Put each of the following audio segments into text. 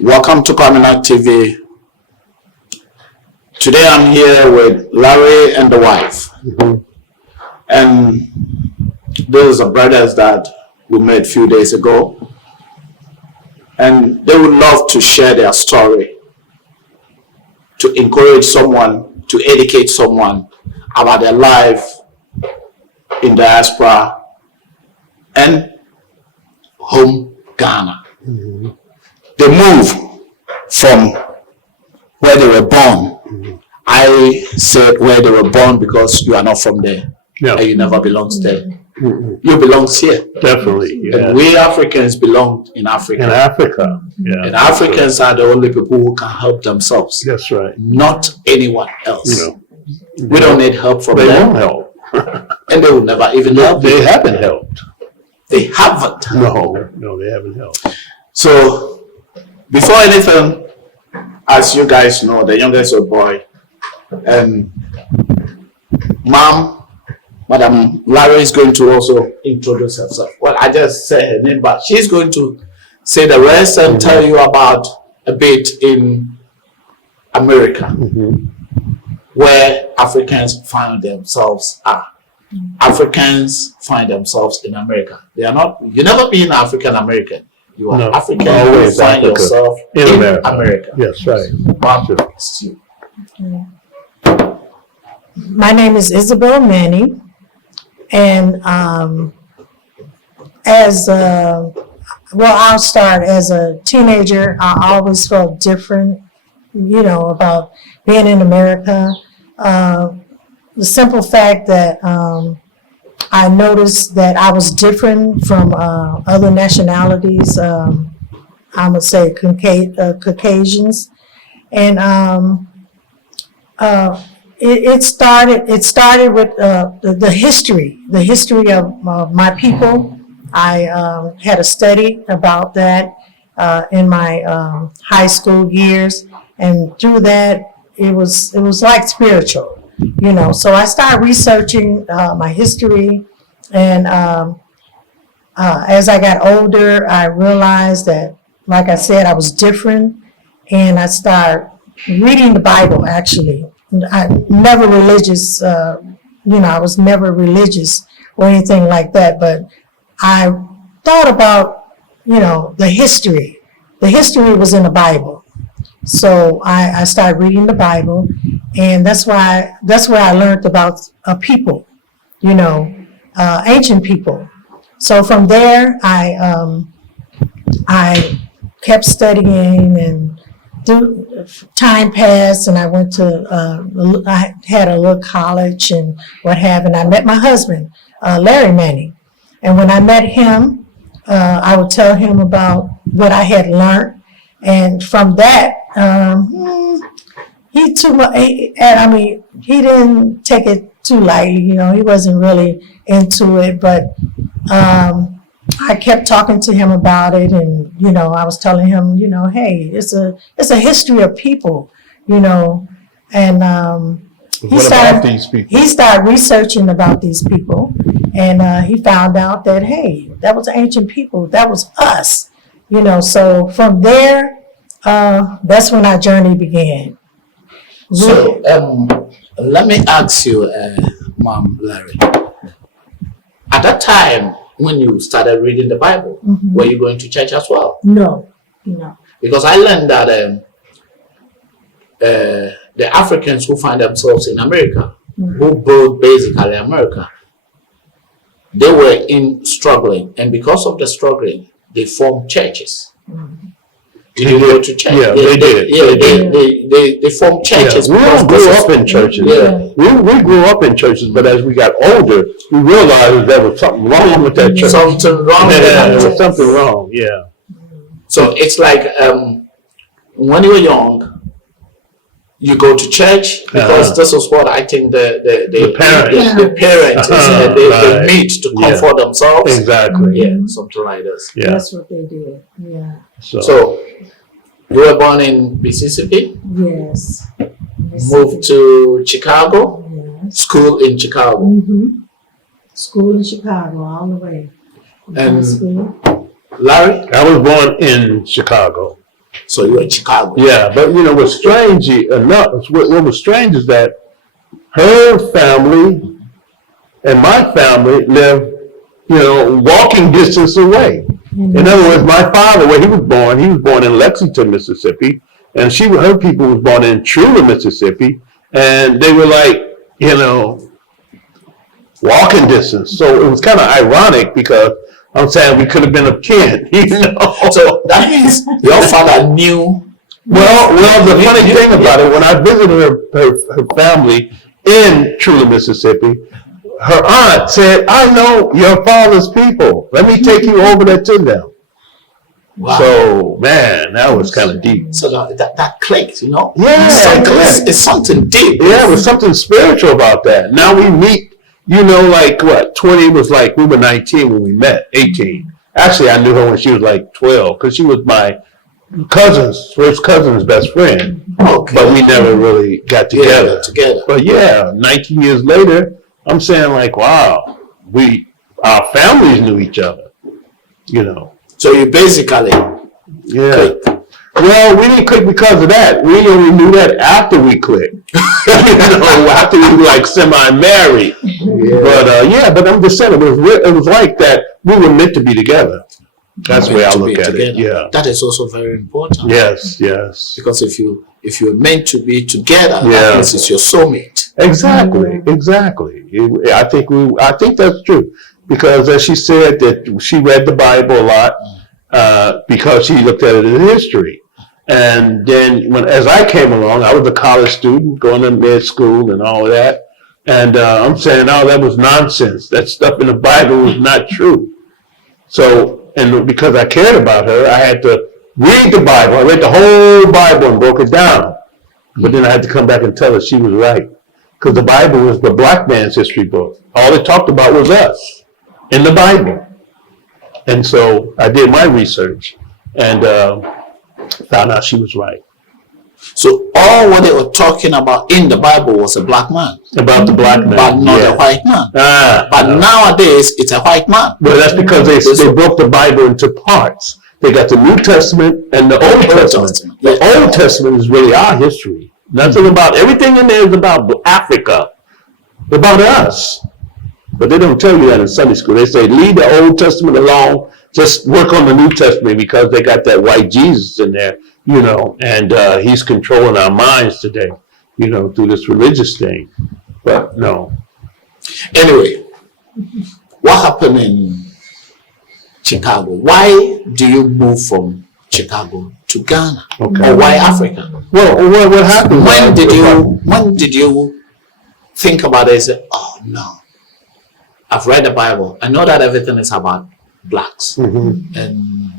Welcome to Kwaminat TV. Today I'm here with Larry and the wife. And those are brothers that we met a few days ago. And they would love to share their story, to encourage someone, to educate someone about their life in diaspora and home Ghana. They move from where they were born. I said where they were born because you are not from there. No. And you never belonged there. You belong here. Definitely. Yeah. And we Africans belong in Africa. In Africa. Yeah. And Africans are the only people who can help themselves. That's right. Not anyone else. You know, we don't need help from they them. won't help. And they will never even help. They haven't helped. They haven't. No, they haven't helped. So, before anything, as you guys know, the youngest of boy, and Madam Larry is going to also introduce herself. Well, I just said her name, but she's going to say the rest and tell you about a bit in America, where Africans find themselves are. Africans find themselves in America. They are not. You never been African American. You are African. You find yourself in America. Yes, right. My name is Isabel Mannie, and I'll start as a teenager. I always felt different, about being in America. The simple fact that I noticed that I was different from other nationalities. I would say Caucasians, and it started with the history of my people. I had a study about that in my high school years, and through that it was like spiritual. So I started researching my history, and as I got older, I realized that, like I said, I was different, and I started reading the Bible. Actually, I never religious. I was never religious or anything like that, but I thought about, the history. The history was in the Bible. So I started reading the Bible, and that's where I learned about people, ancient people. So from there, I kept studying, and through time passed, and I went to I had a little college and what have, and I met my husband, Larry Mannie, and when I met him, I would tell him about what I had learned. And from that, he didn't take it too lightly. He wasn't really into it. But I kept talking to him about it, and I was telling him, hey, it's a history of people, and he started researching about these people, and he found out that, hey, that was ancient people, that was us. So from there, that's when our journey began. So let me ask you, Mom Larry, at that time when you started reading the Bible, were you going to church as well? No. Because I learned that the Africans who find themselves in America, who built basically America, they were struggling, and because of the struggling, they formed churches. Did you go to church? Yeah, they did. Yeah, they formed churches. Yeah. We all grew up in churches. Yeah. We grew up in churches, but as we got older, we realized there was something wrong with that church. Something wrong. There was something wrong. Yeah. So it's like when you were young, you go to church because this is what I think the parents they meet to comfort themselves. Exactly. Yeah, something like this. Yeah. That's what they did. Yeah. So you were born in Mississippi. Yes. Moved to Chicago. Yes. School in Chicago. School in Chicago all the way. And school. Larry? I was born in Chicago. So you're in Chicago. Yeah, but you know what's strange enough? What was strange is that her family and my family live, walking distance away. In other words, my father, where he was born in Lexington, Mississippi, and her people was born in Trula, Mississippi, and they were like, walking distance. So it was kind of ironic because I'm saying we could have been a kin, So that means your father knew. Well, the funny thing about it, when I visited her family in Trula, Mississippi, her aunt said, "I know your father's people. Let me take you over there to them." Wow. So, man, that was kind of deep. So that clicked, Yeah, it's something deep. Yeah, it was something spiritual about that. Now we meet, like what, 20 was like, we were 19 when we met, 18. Actually, I knew her when she was like 12 because she was my first cousin's best friend. Okay. But we never really got together. Together. But yeah, 19 years later, I'm saying like, wow, our families knew each other, So you basically clicked. Well, we didn't click because of that. We only knew that after we clicked. After we were like semi-married. Yeah. But I'm just saying it was like that. We were meant to be together. That's the way I look at it. Yeah. That is also very important. Yes. Because if you're meant to be together, that means it's your soulmate. Exactly. I think that's true. Because as she said that she read the Bible a lot because she looked at it in history. And then as I came along, I was a college student going to med school and all of that. And I'm saying, that was nonsense. That stuff in the Bible was not true. So, and because I cared about her, I had to read the Bible. I read the whole Bible and broke it down. But then I had to come back and tell her she was right. Because the Bible was the black man's history book. All it talked about was us in the Bible. And so I did my research and found out she was right. So all what they were talking about in the Bible was a black man. About the black man. But not a white man. But nowadays, it's a white man. Well, that's because they broke the Bible into parts. They got the New Testament and the Old Testament. The Old Testament is really our history. Nothing about, everything in there is about Africa, about us. But they don't tell you that in Sunday school. They say, leave the Old Testament alone, just work on the New Testament because they got that white Jesus in there, and he's controlling our minds today, through this religious thing. But no. Anyway, what happened in Chicago? Why do you move from Chicago to Ghana? Okay. Or why Africa? Well, what happened? When did you think about it and say, oh no, I've read the Bible. I know that everything is about blacks. Mm-hmm. And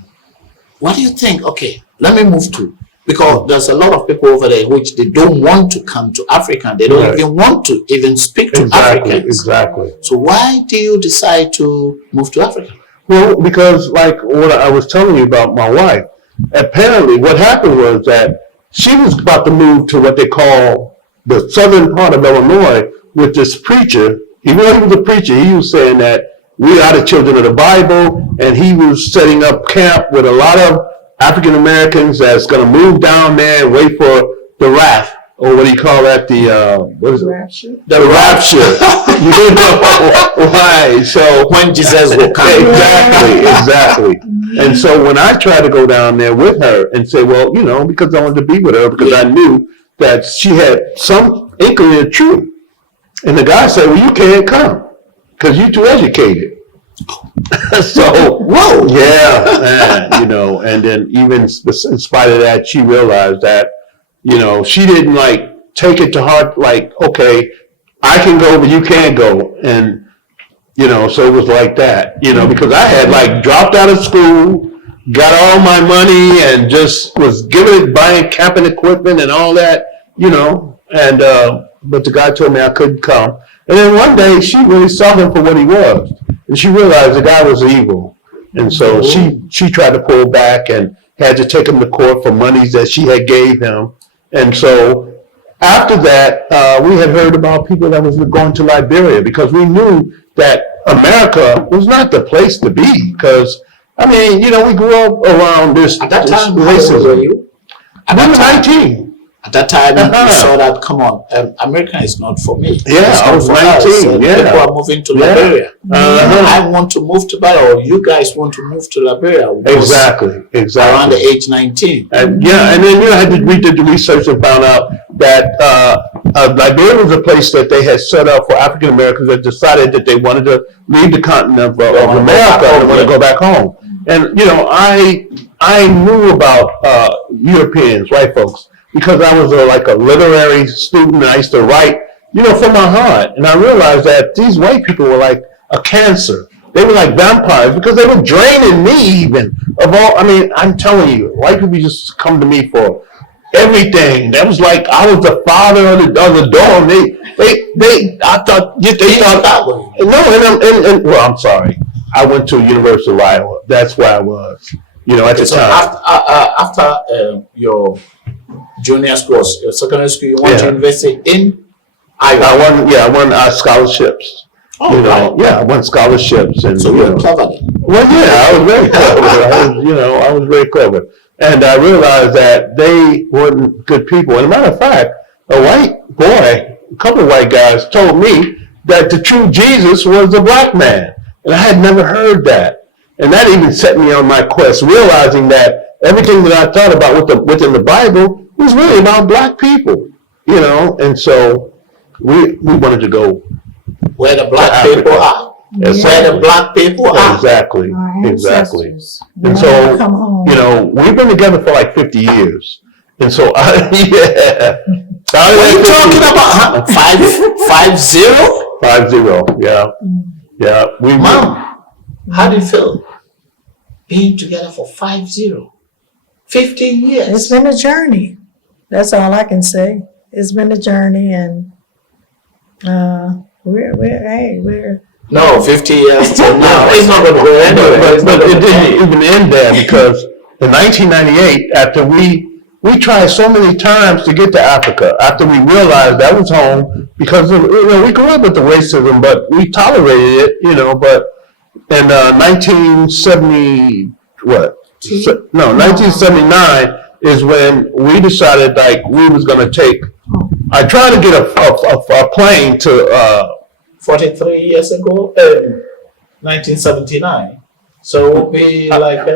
what do you think? Okay, let me move to, because there's a lot of people over there which they don't want to come to Africa. They don't even want to even speak to Africans. Exactly. So why do you decide to move to Africa? Well, because like what I was telling you about my wife, apparently what happened was that she was about to move to what they call the southern part of Illinois with this preacher. Even though he was a preacher, he was saying that we are the children of the Bible, and he was setting up camp with a lot of African Americans that's going to move down there and wait for the wrath, or what do you call that? What is it? Rapture. The rapture. Right. So When Jesus will come. Exactly. And so when I tried to go down there with her and say, well, because I wanted to be with her, because I knew that she had some inkling of truth. And the guy said, well, you can't come because you're too educated. So, whoa. Yeah, man, and then even in spite of that, she realized that, she didn't take it to heart, okay, I can go, but you can't go. And, so it was like that, because I had dropped out of school, got all my money and just was buying camping equipment and all that, and, but the guy told me I couldn't come. And then one day she really saw him for what he was. And she realized the guy was evil. And so she tried to pull back and had to take him to court for monies that she had gave him. And so after that, we had heard about people that was going to Liberia because we knew that America was not the place to be. Because, we grew up around this At that time, racism. how old were you? At We that were time, 19. at that time, Uh-huh. you saw that, come on, America is not for me. Yeah, It's I not was for 19, us. And yeah. people are moving to Yeah. Liberia. Uh-huh. I want to move to Liberia, or you guys want to move to Liberia. Was Exactly, Around exactly. the age 19. And yeah, and then I did the research and found out that Liberia was a place that they had set up for African Americans that decided that they wanted to leave the continent of wanna go back America and home, want to yeah. go back home. And I knew about Europeans, white folks, because I was like a literary student. And I used to write, from my heart, and I realized that these white people were like a cancer. They were like vampires because they were draining me even of all. I mean, I'm telling you, white people just come to me for everything. That was like I was the father of the dorm. I thought they thought no, and well, I'm sorry. I went to University of Iowa. That's where I was. At the So time. after your junior school, your secondary school, you went to Yeah. university in Iowa. I won scholarships. Oh, right. I won scholarships, and So you're clever then. well, yeah, I was very clever. I was very clever, and I realized that they weren't good people. And a matter of fact, a couple of white guys told me that the true Jesus was a black man, and I had never heard that. And that even set me on my quest, realizing that everything that I thought about within the Bible was really about black people, And so we wanted to go Where the black Africa. people are. Yes, Where sir. the black people are. Exactly, Our exactly. ancestors. And They so, wanna come home. we've been together for like 50 years. And so, What are you talking about? 5-0? 5-0, yeah. Yeah. Mom, how do you feel being together for 5-0? 15 years. It's been a journey. That's all I can say. It's been a journey, and we're No, 50 years till now. It's not going to go anywhere. It's not But gonna it go didn't anywhere. even end there because in 1998, after we tried so many times to get to Africa, after we realized that was home, because we grew up with the racism, but we tolerated it, but in 1970, 1979 is when we decided like we was going to take, I tried to get a plane to, 43 years ago, 1979. So it will be like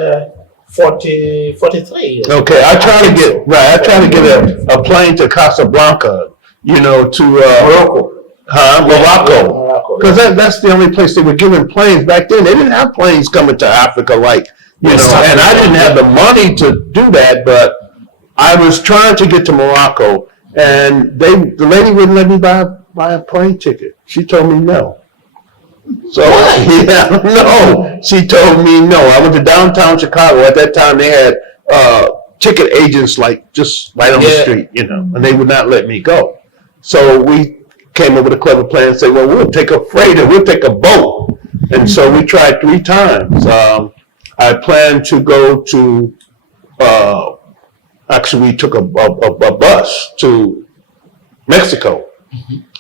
43 years. okay, I tried to get a plane to Casablanca, to Morocco. Morocco. Morocco. Because that's the only place they were giving planes back then. They didn't have planes coming to Africa and I didn't have the money to do that, but I was trying to get to Morocco, and the lady wouldn't let me buy a plane ticket. She told me no. So no, she told me no. I went to downtown Chicago. At that time, they had ticket agents like just right on the street, and they would not let me go. So we came up with a clever plan and said, well, we'll take a freighter, we'll take a boat. And so we tried 3 times. I planned to go to, actually we took a bus to Mexico.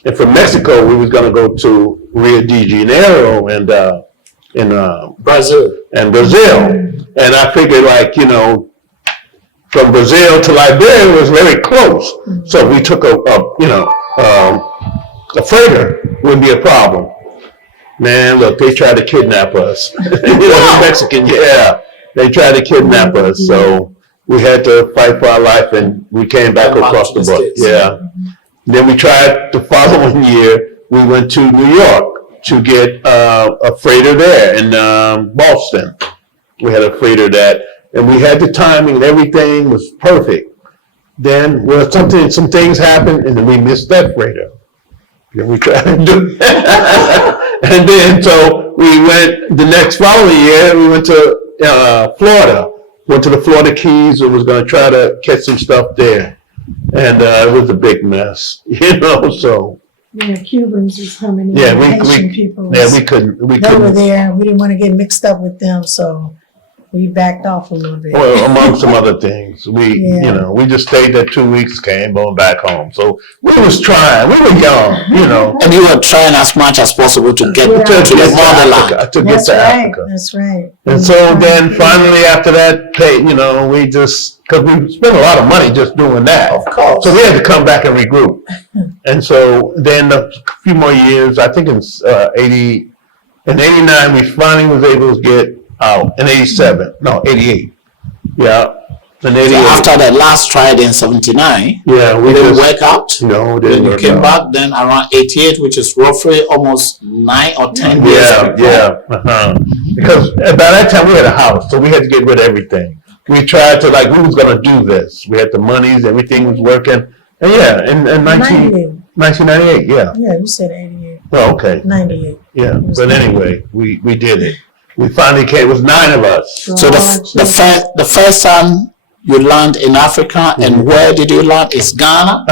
And from Mexico, we was going to go to Rio de Janeiro and Brazil. And I figured from Brazil to Liberia was very close. So we took a freighter, wouldn't be a problem. Man, look, they tried to kidnap us. The Mexican, they tried to kidnap us. So we had to fight for our life, and we came back across the boat. Yeah. Then we tried the following year. We went to New York to get a freighter there in Boston. We had a freighter and we had the timing and everything was perfect. Then some things happened, and then we missed that freighter. Then we tried to do and then so we went the next following year. We went to Florida. Went to the Florida Keys and was going to try to catch some stuff there. And it was a big mess, so. Yeah, Cubans was coming in. Yeah, Haitian people. we couldn't. They were there. We didn't want to get mixed up with them, so we backed off a little bit. Well, among some other things, we Yeah. we just stayed there 2 weeks, came on back home. So we was trying. We were young, And you were trying as much as possible to get Yeah. to the motherland. Africa, to get That's to right. Africa. That's right. And so then finally after that, we just, because we spent a lot of money just doing that. Of course. So we had to come back and regroup. And so then a few more years, I think in 89, we finally was able to get out. In 87, no, 88. Yeah. In 88. So after the last trial in 79, yeah, we it didn't just, work out. no, it Then didn't you work came out. back then around 88, which is roughly almost 9 or 10 years. Yeah. Because by that time we had a house, so we had to get rid of everything. We tried to we was gonna do this. We had the monies, everything was working. And in 1998, yeah. Yeah, you said 88. Oh, okay. 98. Yeah. But anyway, we did it. We finally came. It was 9 of us. So the first time you land in Africa, and where did you land? It's Ghana.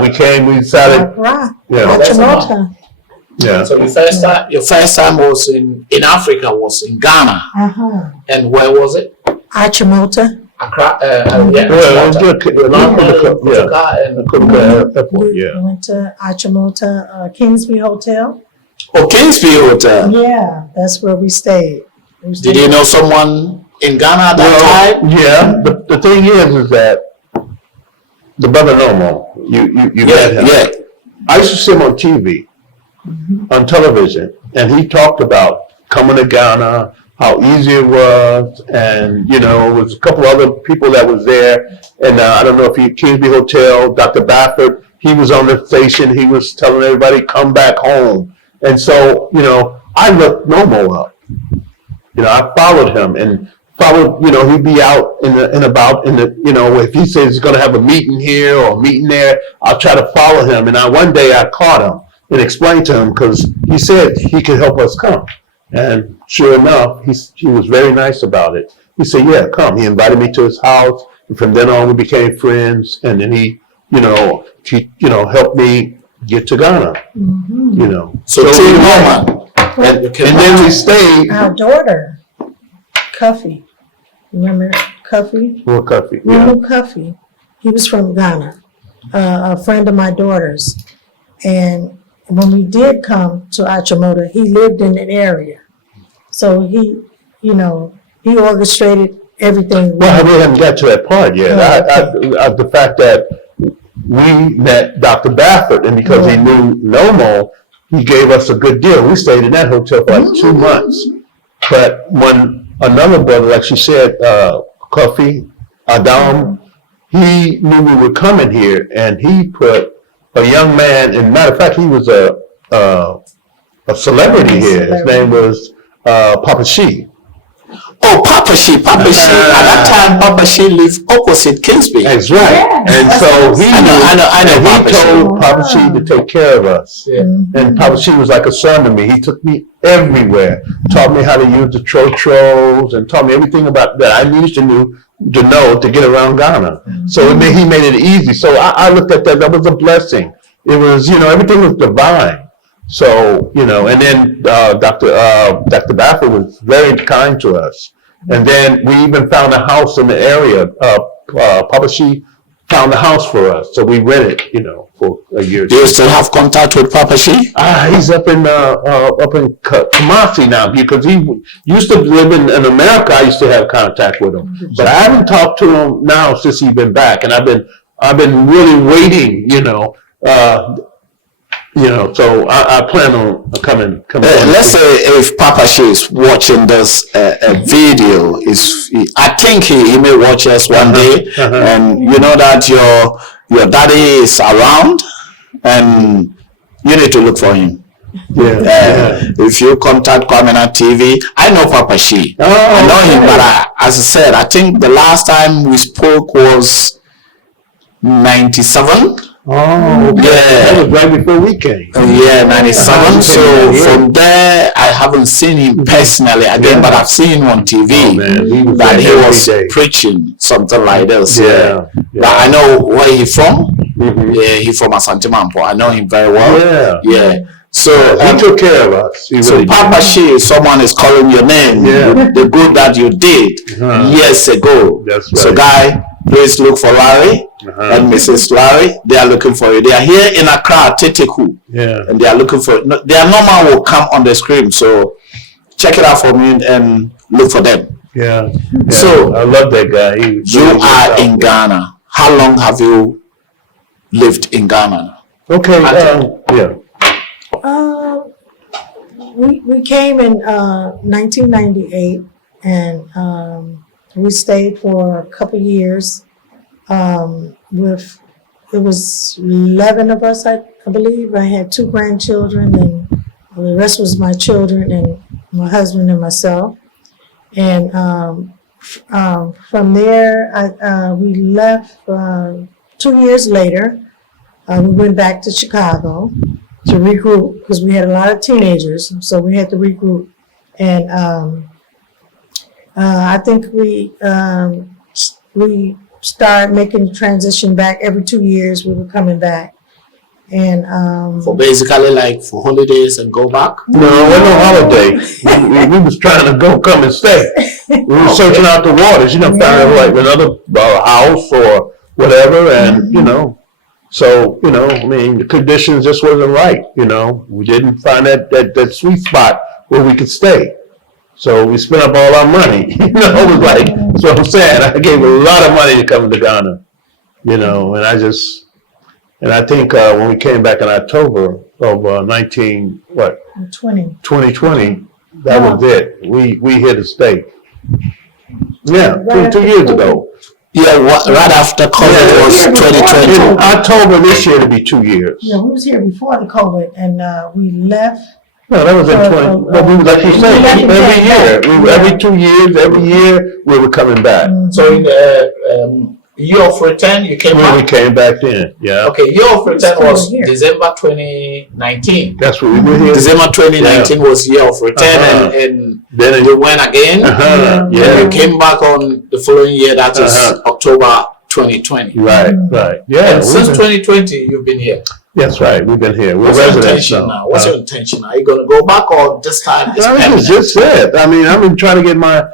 We came. We decided. Right. Yeah. Achimota. Yeah. So your first time was in Africa was in Ghana. And where was it? Achimota. Accra. Well, it was good. Airport. We Yeah. went to Achimota, Kingsby Hotel. Oh, Kingsby Hotel. Yeah, that's where we stayed. Did you know someone in Ghana at that time? Yeah. The thing is that the brother Nomo, you met him. Yeah. I used to see him on TV, on television, and he talked about coming to Ghana, how easy it was, and it was a couple other people that was there, and I don't know if Kingsby Hotel, Dr. Baffert, he was on the station, he was telling everybody, come back home. And so, I looked Nomo up. I followed him and followed, he'd be out if he says he's going to have a meeting here or a meeting there, I'll try to follow him. And one day I caught him and explained to him because he said he could help us come. And sure enough, he was very nice about it. He said, yeah, come. He invited me to his house. And from then on, we became friends. And then he helped me get to Ghana, So Team Norman. And then we stayed. Our daughter, Cuffy. Remember Cuffy? More coffee. Yeah. Lulu Cuffy. He was from Ghana, a friend of my daughter's. And when we did come to Achimota, he lived in an area. So he orchestrated everything. Well, we haven't got to that part yet. The fact that we met Dr. Baffert, and because he knew Nomo, he gave us a good deal. We stayed in that hotel for 2 months. But when another brother, like she said, Kofi Adam, he knew we were coming here, and he put a young man. And matter of fact, he was a celebrity here. His name was Papa Shi. Oh, Papa Shi. At that time, Papa Shi lived opposite Kingsby. That's right. Yeah. And so he I know and Papa he Shi. told Papa Shi to take care of us. Yeah. And Papa Shi was like a son to me. He took me everywhere, taught me how to use the trotros, and taught me everything about that I needed to know to get around Ghana. So he made it easy. So I looked at that. That was a blessing. It was, everything was divine. So, and then Dr. Baffert was very kind to us. And then we even found a house in the area. Papa Shi found a house for us. So we rented, for a year. Do you still have contact with Papa Shi? He's up in Kumasi now, because he used to live in America. I used to have contact with him. But I haven't talked to him now since he's been back. And I've been really waiting, so I plan on coming. Let's say if Papa Shi is watching this video, I think he may watch us one day, and you know that your daddy is around, and you need to look for him. If you contact Kwaminat TV, I know Papa Shi. I know him, but as I said, I think the last time we spoke was 97. Oh, okay. That was right before we came. Yeah, 97. So from there, I haven't seen him personally again, but I've seen him on TV. That he was preaching something like this. But I know where he's from. Yeah, he's from Asante Mampo. I know him very well. So So He took care of us. He so really did. Papa She, someone is calling your name. Yeah. The good that you did years ago. That's So right. Guy, please look for Larry and Mrs. Larry. They are looking for you. They are here in Accra, Teteku. Yeah. And they are looking for their number will come on the screen. So check it out for me and look for them. Yeah. So I love that guy. You are in Ghana. How long have you lived in Ghana? Okay. Yeah. We came in 1998, and we stayed for a couple years. With it was 11 of us, I believe. I had 2 grandchildren, and the rest was my children and my husband and myself. And from there, we left 2 years later. We went back to Chicago to regroup because we had a lot of teenagers, so we had to regroup. And I think we started making the transition back every 2 years. We were coming back, and For basically like for holidays and go back? No, it wasn't no holiday. We was trying to come and stay. We were searching out the waters, found like another house or whatever, and so I mean, the conditions just wasn't right. We didn't find that sweet spot where we could stay. So we spent up all our money. It was like, that's what I'm saying. I gave a lot of money to come to Ghana, and I think when we came back in October of 2020, that was it. We hit a stake. Yeah, two years ago. Yeah, right after COVID was 2020. In October this year to be 2 years. yeah, we was here before the COVID, and we left. No, that was in 20. But we, like you said, every year, every 2 years, every year we were coming back. So in the year of return, you came When we back? came back in, yeah. Okay, year of return Still was here. December 2019. That's what we were here. December 2019 was year of return, and Then you went again. And yeah. you came back on the following year, that is October 2020. Right. Yeah. And since 2020, you've been here. That's right. We've been here. We're What's your residents intention now. now? What's your intention? Are you going to go back, or this time it's This permanent? is just it. I mean, I've been trying to get my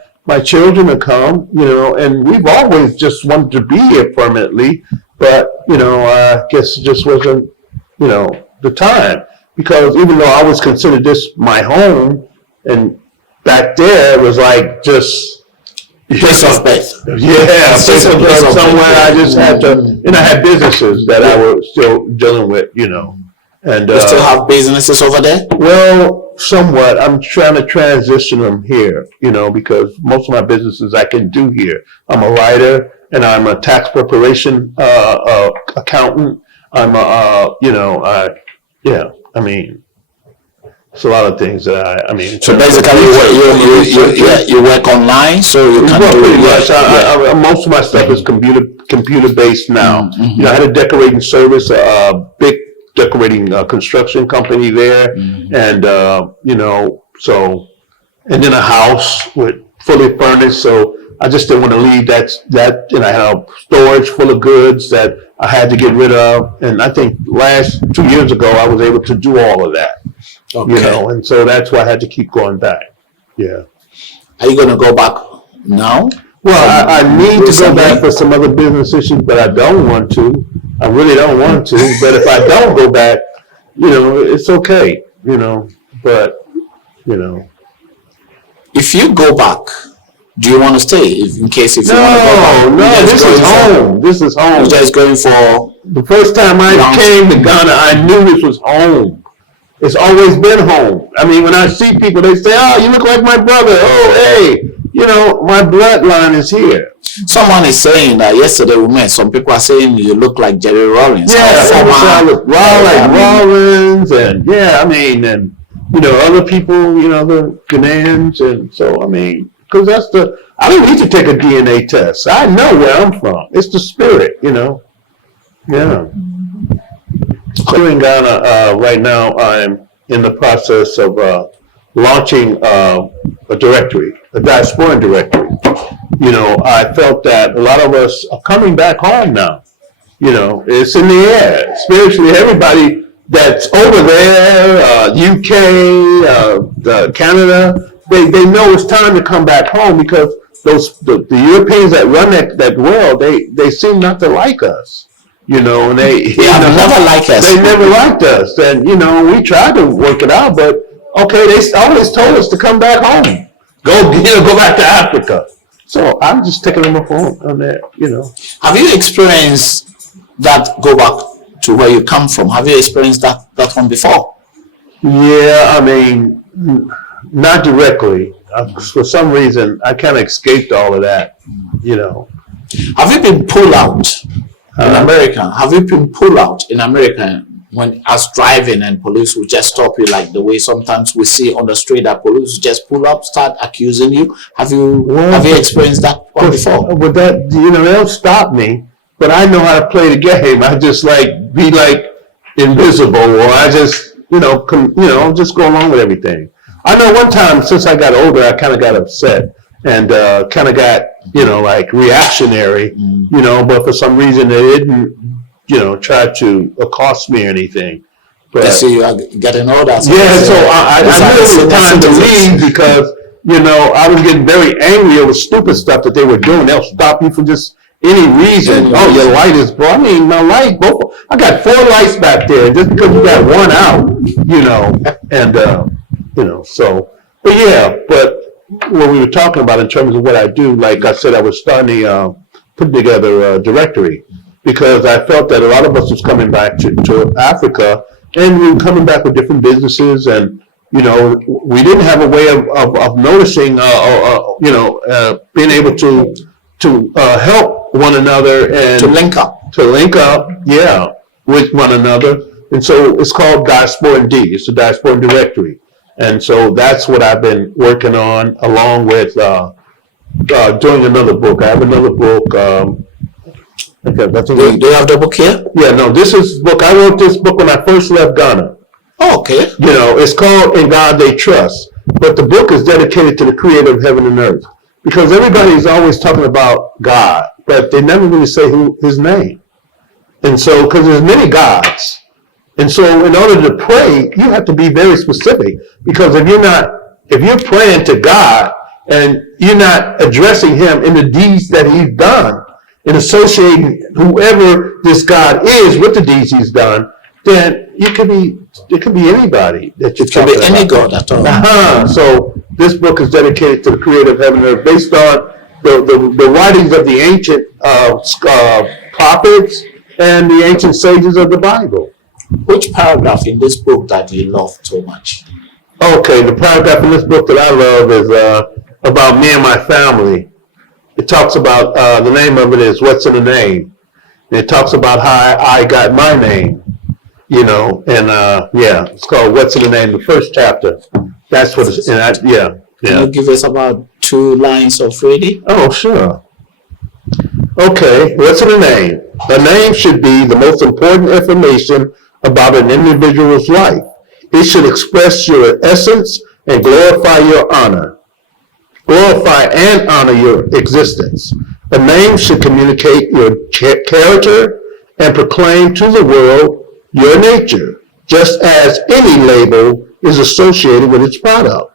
children to come, and we've always just wanted to be here permanently, but, I guess it just wasn't, the time. Because even though I was considered this my home, and back there it was like just, Place of birth. yeah, It's just a place of somewhere birth. I just had to, I had businesses that I was still dealing with, and. You still have businesses over there? Well, somewhat. I'm trying to transition them here, because most of my businesses I can do here. I'm a writer and I'm a tax preparation accountant. I'm I mean, it's a lot of things that I mean. So basically, you work online, so you can do pretty much. it. Most of my stuff is computer based now. Mm-hmm. I had a decorating service, a big decorating construction company there, and so, and then a house with fully furnished. So I just didn't want to leave that. I had a storage full of goods that I had to get rid of. And I think 2 years ago I was able to do all of that. Okay. And so that's why I had to keep going back. Yeah. Are you going to go back now? Well, I need to go back for some other business issues, but I don't want to. I really don't want to. But if I don't go back, it's okay. But If you go back, do you want to stay? In case if you want to go back? No, this is home. This is home. You're just going for The first time I came to Ghana, I knew this was home. It's always been home. I mean, when I see people, they say, "Oh, you look like my brother." Oh, hey, my bloodline is here. someone is saying that yesterday we met. Some people are saying you look like Jerry Rollins. Yeah, Former- I look like Rollins, and and other people, the Ghanaians, and so I mean, because I don't need to take a DNA test. I know where I'm from. It's the spirit, Yeah. Here in Ghana, right now, I'm in the process of launching a directory, a diaspora directory. I felt that a lot of us are coming back home now. It's in the air. Spiritually, everybody that's over there, UK, Canada, they know it's time to come back home because the Europeans that run that world, they seem not to like us. You know, and they never liked us. They never liked us, and you know, we tried to work it out, but okay, they always told us to come back home, go back to Africa. So I'm just taking them up on that, you know. Have you experienced that go back to where you come from? Have you experienced that one before? Yeah, I mean, not directly. For some reason, I kind of escaped all of that, you know. Have you been pulled out in America? Have you been pulled out in America when as driving and police will just stop you like the way sometimes we see on the street that police just pull up, start accusing you? Have you experienced that one before? With that, you know, they'll stop me, but I know how to play the game. I just be invisible, or I just, just go along with everything. I know one time since I got older, I kind of got upset and kind of got, reactionary, but for some reason they didn't, try to accost me or anything. But I see you are getting older. So I knew it was time to leave because, I was getting very angry over stupid stuff that they were doing. They'll stop you for just any reason. Oh, your light is broad. I mean, my light, I got 4 lights back there just because you got one out, and, so, but what we were talking about in terms of what I do, like I said, I was starting to put together a directory because I felt that a lot of us was coming back to Africa and we were coming back with different businesses and, we didn't have a way of noticing, being able to help one another and to link up, with one another. And so it's called Diaspora and D. It's a Diaspora directory. And so that's what I've been working on along with doing another book. I have another book. Do you have the book here? Yeah, no, this is book. I wrote this book when I first left Ghana. Oh, okay. It's called In God They Trust. But the book is dedicated to the creator of heaven and earth. Because everybody's always talking about God, but they never really say his name. And so, because there's many gods. And so in order to pray, you have to be very specific. Because if you're praying to God and you're not addressing him in the deeds that he's done and associating whoever this God is with the deeds he's done, then it could be anybody that you're talking about. It could be any God at all. So this book is dedicated to the creator of heaven and earth based on the writings of the ancient prophets and the ancient sages of the Bible. Which paragraph in this book that you love so much? Okay, the paragraph in this book that I love is about me and my family. It talks about, the name of it is What's in a Name? And it talks about how I got my name, it's called What's in a Name, the first chapter. That's what it's, Can you give us about 2 lines of reading? Oh, sure. Okay, what's in a name? A name should be the most important information about an individual's life. It should express your essence and glorify your honor. Glorify and honor your existence. A name should communicate your character and proclaim to the world your nature, just as any label is associated with its product.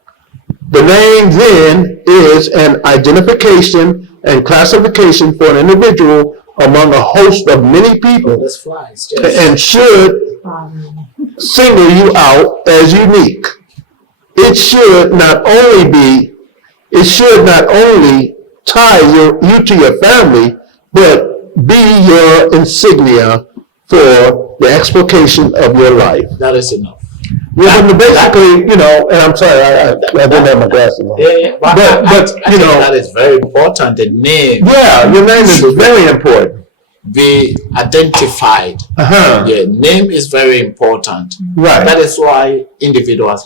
The name then is an identification and classification for an individual among a host of many people and should single you out as unique. It should not only tie you to your family, but be your insignia for the explication of your life. That is enough. Yeah, but basically, and I'm sorry, I didn't have my glasses on. Yeah, but that is very important. The name. Yeah, your name is very important. Be identified. Yeah, name is very important. Right. That is why individuals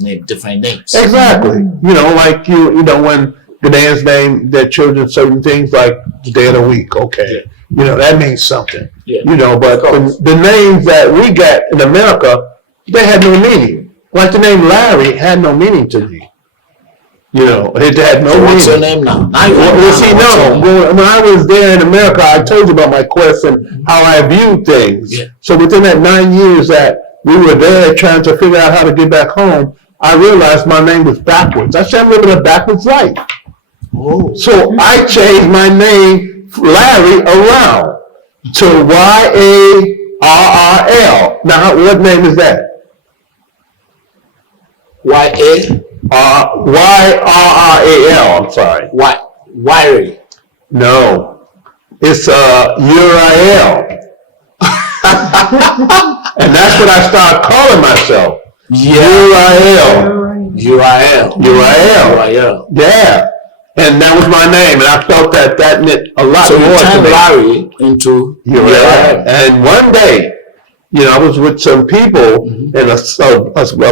name different names. Exactly. Like when Ghanaians name their children certain things like the day of the week. Okay. Yeah. That means something. Yeah. But the names that we got in America, they had no meaning. Like the name Larry had no meaning to me. You know, it had no So what's your meaning. name now? Now you Well, see, what's your no, name? when I was there in America, I told you about my quest and how I viewed things. Yeah. So within that 9 years that we were there trying to figure out how to get back home, I realized my name was backwards. I said, I'm living a backwards life. Oh. So I changed my name, Larry, around to Yarrl. Now, what name is that? Y-A? Yrral, I'm sorry. Wiry. No, it's Uriel. And that's what I started calling myself. Uriel. URL. Yeah. And that was my name, and I felt that meant a lot So more you to turned me. Larry into Uriel. And one day, you know, I was with some people, and a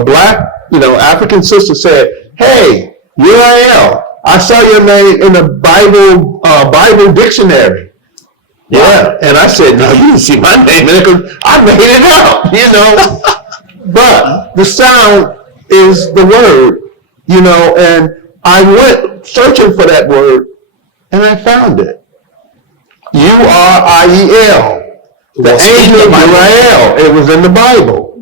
black, you know, African sister said, "Hey, Uriel, I saw your name in the Bible dictionary." Yeah, and I said, "No, you didn't see my name in it because I made it up," you know. But the sound is the word, you know, and I went searching for that word, and I found it. Uriel. The angel Uriel. It was in the Bible.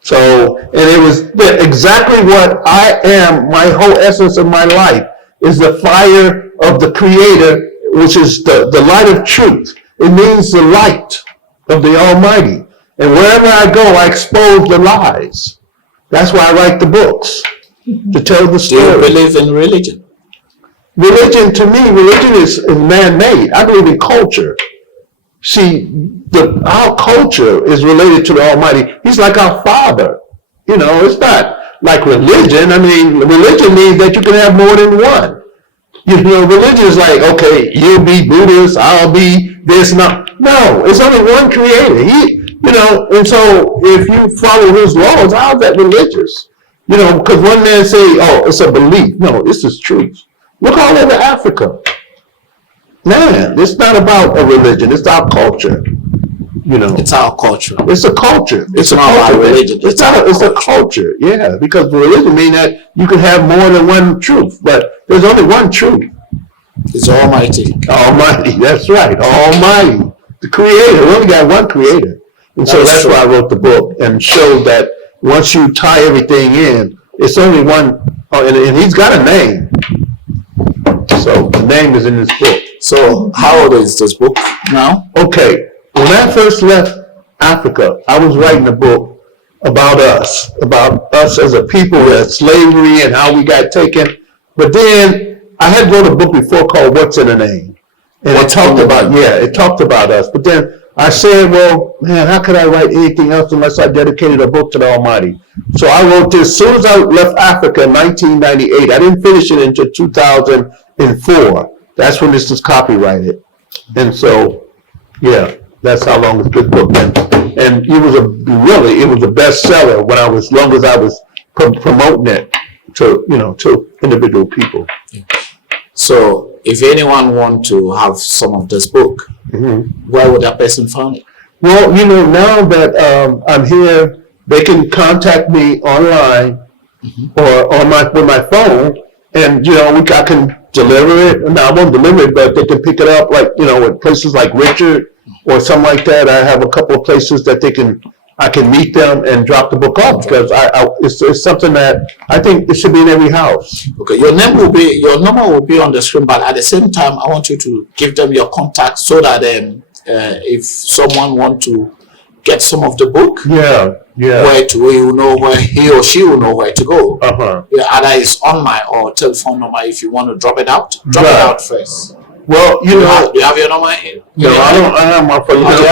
So, and it was exactly what I am. My whole essence of my life is the fire of the Creator, which is the light of truth. It means the light of the Almighty. And wherever I go, I expose the lies. That's why I write the books, to tell the Do you story. believe in religion? Religion, to me, religion is man-made. I believe in culture. See, our culture is related to the Almighty. He's like our Father. You know, it's not like religion. I mean, religion means that you can have more than one. You know, religion is like, okay, you'll be Buddhist, I'll be this, no. No, it's only one Creator. You know, and so if you follow His laws, how's that religious? You know, because one man say, oh, it's a belief. No, this is truth. Look all over Africa. Man, it's not about a religion, it's our culture. You know, It's our culture. it's a culture. It's a not about culture. religion. It's a culture, yeah. Because religion means that you can have more than one truth, but there's only one truth. It's Almighty. Almighty, that's right, Almighty, the Creator. We only got one Creator, and so that's why I wrote the book and showed that once you tie everything in, it's only one, and He's got a name. So the name is in this book. So how old is this book now? Okay, when I first left Africa, I was writing a book about us as a people, as slavery and how we got taken. But then I had wrote a book before called What's in a Name? And it talked about us. But then I said, well, man, how could I write anything else unless I dedicated a book to the Almighty? So I wrote this as soon as I left Africa in 1998. I didn't finish it until 2004. That's when this was copyrighted. And so, yeah, that's how long this book been. And it was a bestseller when long as I was promoting it to individual people. So if anyone want to have some of this book, where would that person find it? Well, you know, now that I'm here, they can contact me online or with my phone, and you know, I can deliver it. Now I won't deliver it, but they can pick it up, like, you know, at places like Richard or something like that. I have a couple of places that I can meet them and drop the book off, because it's something that I think it should be in every house. Okay, your number will be on the screen, but at the same time, I want you to give them your contact so that if someone want to get some of the book, where he or she will know where to go. Yeah, either it's online or telephone number. If you want to drop it out, it out first. Well, you know, do you have your number here? No, I don't. I have my phone. I know.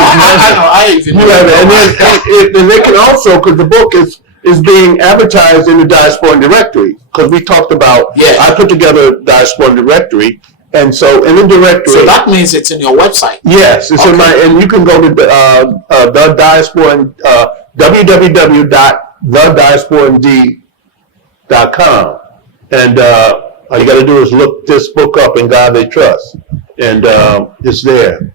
I even know. And they can also, because the book is being advertised in the Diaspora Directory, because we talked about. Yeah. I put together a Diaspora Directory, and so in the directory. So that means it's in your website. Yes, it's in my, and you can go to the Diaspora, www.thediasporand.com, and all you got to do is look this book up, In God They Trust, and it's there.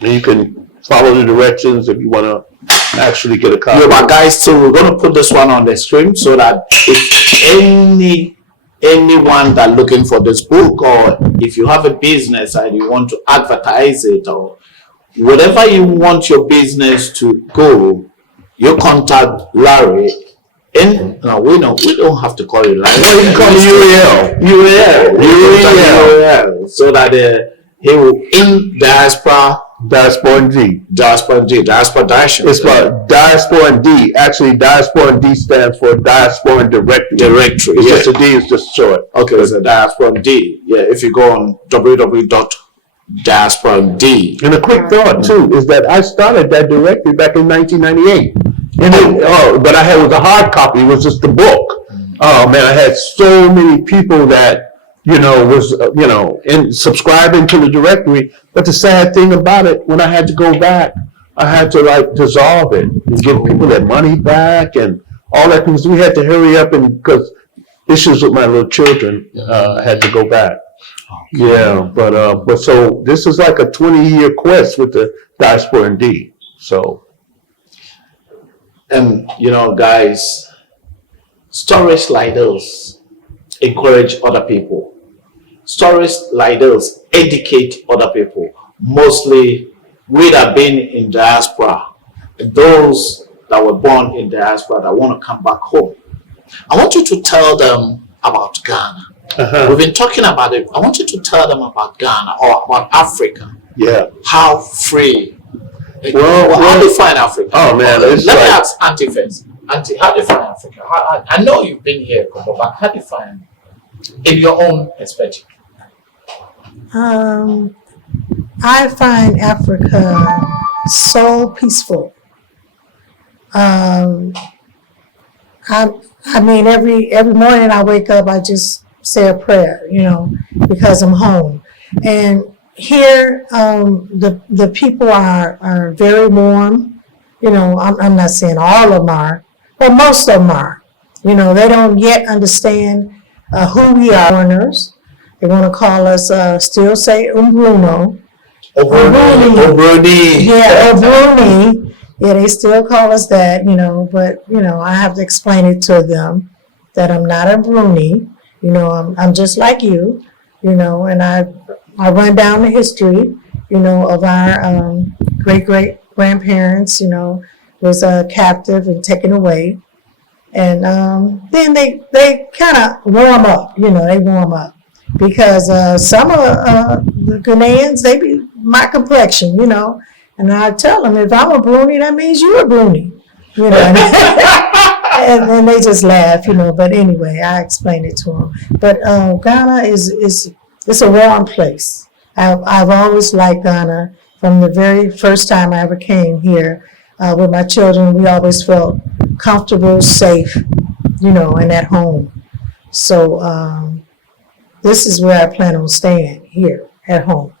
And you can follow the directions if you want to actually get a copy. Yeah, but guys, so we're going to put this one on the screen so that if any anyone that looking for this book, or if you have a business and you want to advertise it, or whatever you want your business to go, you contact Larry. And no, we don't have to call it Larry. No, you can call me UAL. So that he will in diaspora. Diaspora D. Diaspora Dash. It's for Diaspora and D. Actually, Diaspora and D stands for Diaspora and Directory. Directory. It's Yeah. just a D, it's just short. Okay, so Diaspora D. Yeah, if you go on www.diaspora.d. And a quick thought too is that I started that directory back in 1998. And but I had was a hard copy. It was just the book. Oh man, I had so many people that was in subscribing to the directory. But the sad thing about it, when I had to go back, I had to like dissolve it and give people their money back and all that because we had to hurry up and because issues with my little children, I had to go back. Yeah, but so this is like a 20-year quest with the Diaspora and D. So. And guys, stories like those encourage other people. Stories like those educate other people. Mostly, we that been in diaspora, those that were born in diaspora that want to come back home. I want you to tell them about Ghana. We've been talking about it. I want you to tell them about Ghana or about Africa. Yeah. How free. Well, how do you find Africa? Oh man, Let me ask Auntie first. Auntie, how do you find Africa? I know you've been here, but how do you find in your own perspective? I find Africa so peaceful. I mean, every morning I wake up, I just say a prayer, because I'm home. And here, the people are very warm. I'm not saying all of them are, but most of them are. They don't yet understand who we are, foreigners. They want to call us, still say Bruno. Obroni. Yeah, Obroni. Yeah, they still call us that, but, I have to explain it to them that I'm not a Bruni. I'm just like you, and I run down the history, of our great-great-grandparents, was captive and taken away. And then they kind of warm up, they warm up. Because some of the Ghanaians, they be my complexion, and I tell them, if I'm a Bruni, that means you're a Bruni, and then they just laugh, but anyway, I explain it to them. But Ghana it's a warm place. I've always liked Ghana. From the very first time I ever came here with my children, we always felt comfortable, safe, and at home. So this is where I plan on staying, here at home.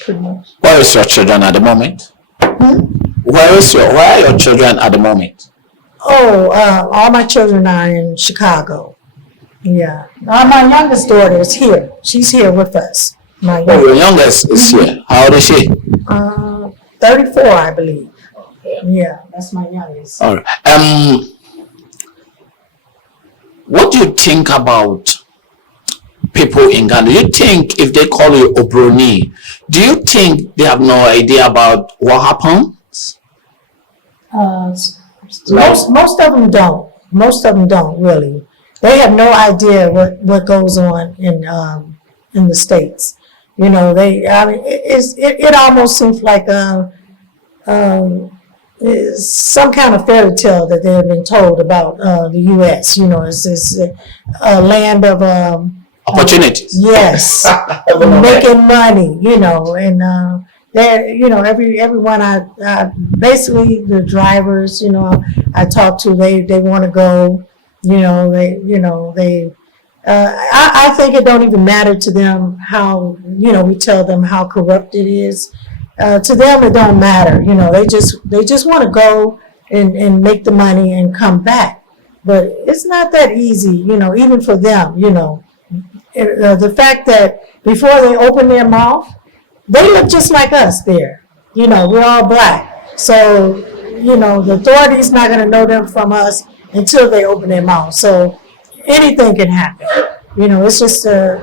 Pretty much. Where is your children at the moment? Where are your children at the moment? Oh, all my children are in Chicago. Yeah. My youngest daughter is here. She's here with us. Your youngest is here. How old is she? 34, I believe. Okay. Yeah, that's my youngest. All right. What do you think about people in Ghana? Do you think if they call you Obroni, do you think they have no idea about what happens? Most of them don't. Most of them don't really. They have no idea what goes on in the States. It almost seems like some kind of fairy tale that they have been told about the U.S. It's a land of opportunities. Yes, making money. And everyone I basically the drivers. I talk to they want to go. I think it don't even matter to them how we tell them how corrupt it is. To them it don't matter. They just want to go and make the money and come back. But it's not that easy. Even for them. The fact that before they open their mouth, they look just like us there. We're all black. So the authority's not going to know them from us until they open their mouth. So anything can happen. It's just a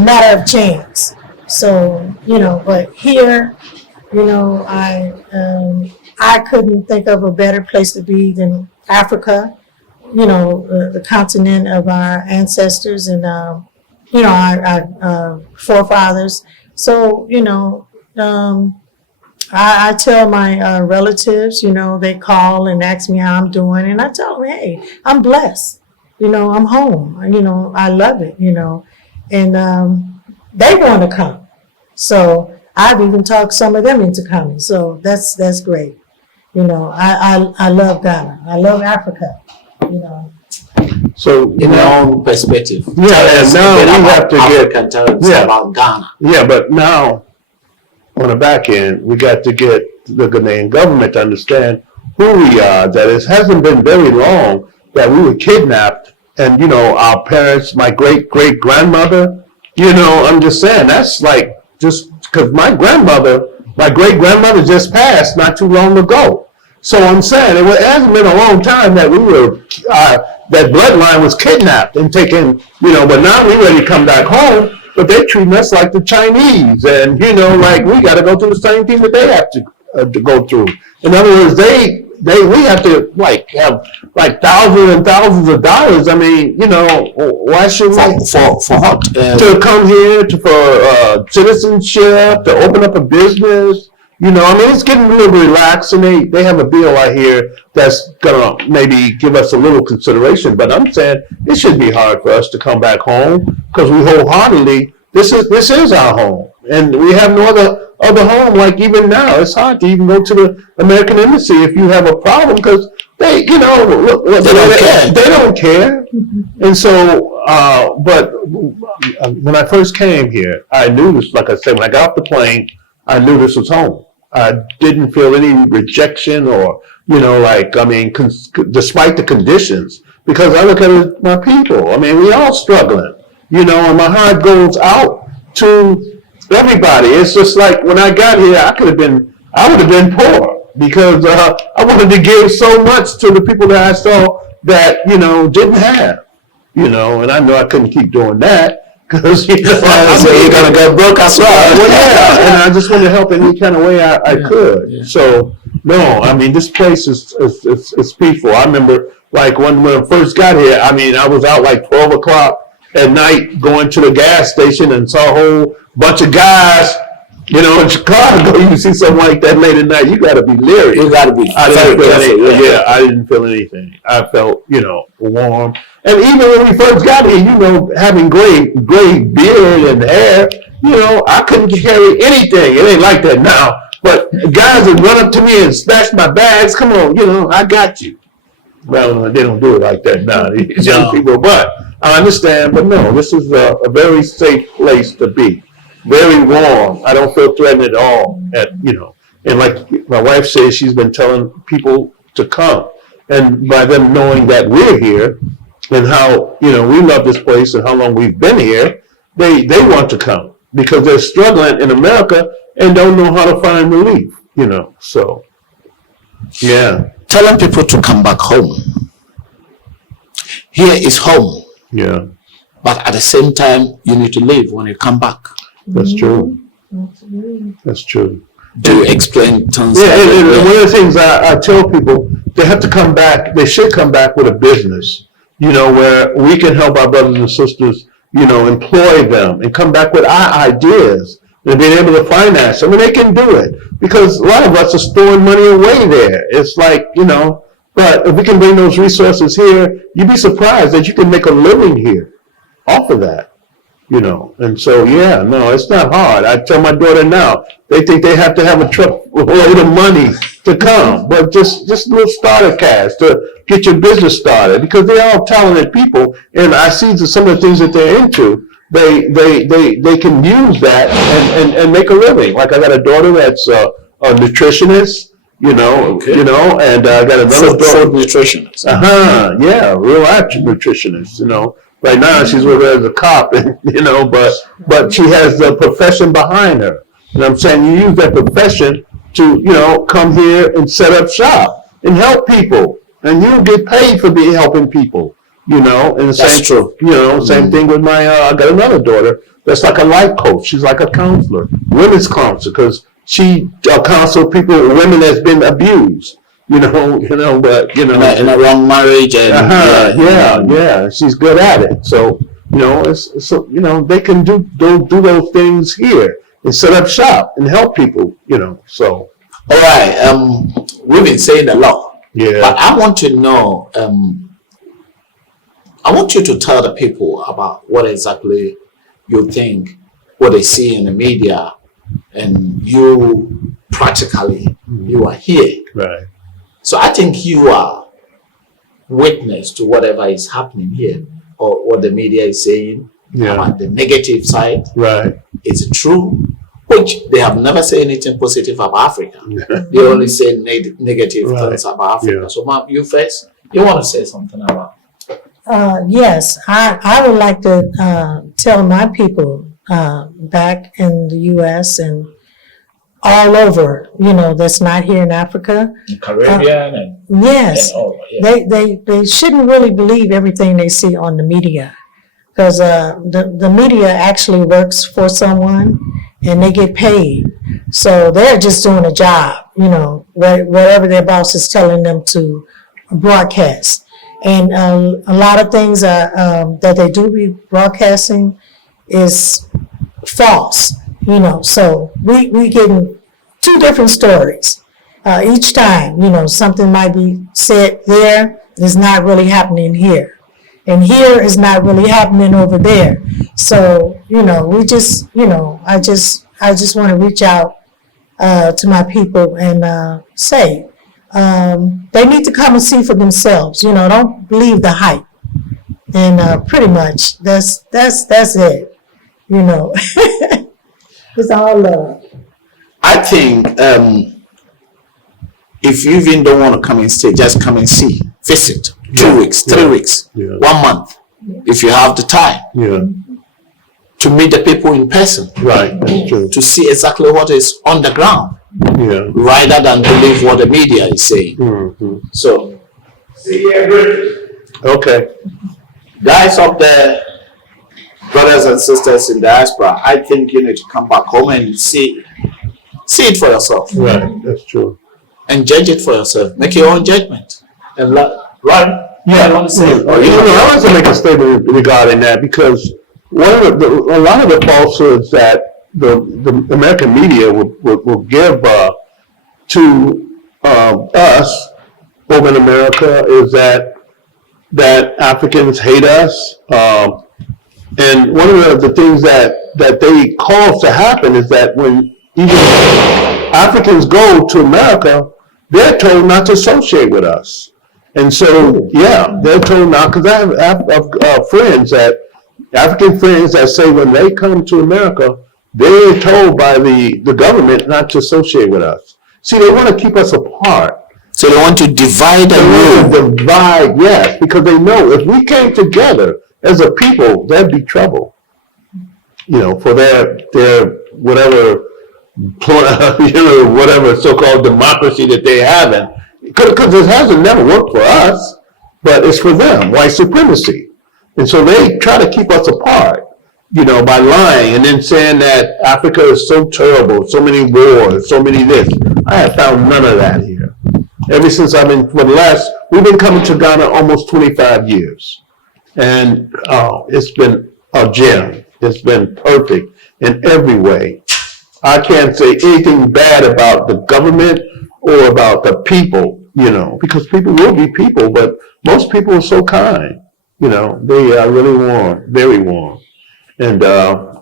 matter of chance. So, but here, I couldn't think of a better place to be than Africa, the continent of our ancestors and, our forefathers. So, I tell my relatives, they call and ask me how I'm doing, and I tell them, hey, I'm blessed. I'm home. I love it, and they want to come. So I've even talked some of them into coming. So that's great. I love Ghana. I love Africa. So In your own perspective. Yeah, and now we have to African terms about Ghana. Yeah, but now on the back end, we got to get the Ghanaian government to understand who we are. That it hasn't been very long that we were kidnapped, and our parents, my great grandmother. I'm just saying that's like just because my great grandmother just passed not too long ago. So I'm saying it hasn't been a long time that we were that bloodline was kidnapped and taken. But now we ready to come back home. But they treat us like the Chinese, and like we got to go through the same thing that they have to go through. In other words, we have to have thousands and thousands of dollars. I mean, why should we For what? to come here for citizenship, to open up a business? It's getting a little relaxed, and they have a bill I hear that's gonna maybe give us a little consideration. But I'm saying it shouldn't be hard for us to come back home because we wholeheartedly this is our home, and we have no other home. Like even now, it's hard to even go to the American embassy if you have a problem because they don't care. And so, but when I first came here, I knew this. Like I said, when I got off the plane, I knew this was home. I didn't feel any rejection or, despite the conditions, because I look at it as my people. I mean, we all struggling, and my heart goes out to everybody. It's just like when I got here, I would have been poor because I wanted to give so much to the people that I saw that, didn't have, and I know I couldn't keep doing that. Because so you're gonna get broke as well. Well, yeah, and I just want to help in any kind of way I could. Yeah. So no, I mean this place is peaceful. I remember when I first got here. I mean I was out 12 o'clock at night going to the gas station and saw a whole bunch of guys. In Chicago, you see something like that late at night, you got to be leery. You got to be. I didn't feel anything. I felt warm. And even when we first got here, having gray beard and hair, I couldn't carry anything. It ain't like that now. But guys would run up to me and snatch my bags. Come on, I got you. Well, they don't do it like that now. These young people, but I understand. But no, this is a very safe place to be. Very warm. I don't feel threatened at all. And like my wife says, she's been telling people to come, and by them knowing that we're here. And how, we love this place and how long we've been here, they want to come because they're struggling in America and don't know how to find relief, so, yeah. Telling people to come back home. Here is home. Yeah. But at the same time, you need to leave when you come back. That's true. That's true. Do you explain things? Yeah, and one of the things I tell people, they have to come back, they should come back with a business. Where we can help our brothers and sisters, employ them and come back with our ideas and being able to finance them. And they can do it because a lot of us are storing money away there. It's but if we can bring those resources here, you'd be surprised that you can make a living here off of that, And so, yeah, no, it's not hard. I tell my daughter now, they think they have to have a truck load of money to come, but just a little starter cash to get your business started because they're all talented people, and I see some of the things that they're into. They can use that and make a living. Like I got a daughter that's a nutritionist, and I got another daughter. Food nutritionist. Yeah, real active nutritionist. Right now she's with her as a cop, and but she has the profession behind her. And I'm saying you use that profession to, come here and set up shop and help people. And you'll get paid for helping people. you know, and the That's same, true. you know, same thing with my, I got another daughter that's like a life coach. She's like a counselor, women's counselor, because she counsels people, women that's been abused, you know, but, you know. In a wrong marriage and Yeah, she's good at it. So, you know, so, you know, they can do those things here and set up shop and help people, you know, so. All right, we've been saying a lot. Yeah. But I want to know, I want you to tell the people about what exactly you think, what they see in the media, and you practically, you are here. Right. So I think you are witness to whatever is happening here, or what the media is saying about the negative side. Right. Is it true? Which they have never said anything positive about Africa. They only say negative things about Africa. Yeah. So, Mom, you first, you want to say something about? Yes, I would like to tell my people back in the U.S. and all over, you know, that's not here in Africa. In Caribbean Yes, they shouldn't really believe everything they see on the media, because the media actually works for someone and they get paid. So they're just doing a job, you know, whatever their boss is telling them to broadcast. And a lot of things that they do be broadcasting is false, you know. So we getting two different stories each time. You know, something might be said there is not really happening here, and here is not really happening over there. So you know, we just, you know, I just want to reach out to my people and say. They need to come and see for themselves. You know, don't believe the hype. And pretty much that's it. You know, it's all love. I think if you even don't want to come and stay, just come and see, visit. 2 weeks, 3 weeks, 1 month, if you have the time. Yeah. To meet the people in person. Right. That's true. To see exactly what is on the ground. Yeah. Rather than believe what the media is saying. Mm-hmm. So, Okay. guys up there, brothers and sisters in diaspora, I think you need to come back home and see it for yourself. Right. That's true. And judge it for yourself. Make your own judgment. And right? Yeah. I want to say. I want to make a statement regarding that, because a lot of the falsehoods that the American media will give to us over in America is that Africans hate us, and one of the things that they cause to happen is that when even Africans go to America, they're told not to associate with us, and so they're told not, because I have friends African friends that say when they come to America, they're told by the government not to associate with us. See, they want to keep us apart. So they want to divide and rule. Divide, yes, because they know if we came together as a people, there'd be trouble. You know, for their whatever, whatever so-called democracy that they have, because it hasn't never worked for us, but it's for them, white supremacy. And so they try to keep us apart, you know, by lying and then saying that Africa is so terrible, so many wars, so many this. I have found none of that here. Ever since we've been coming to Ghana almost 25 years. And it's been a gem. It's been perfect in every way. I can't say anything bad about the government or about the people, you know, because people will be people, but most people are so kind. You know, they are really warm, very warm. And,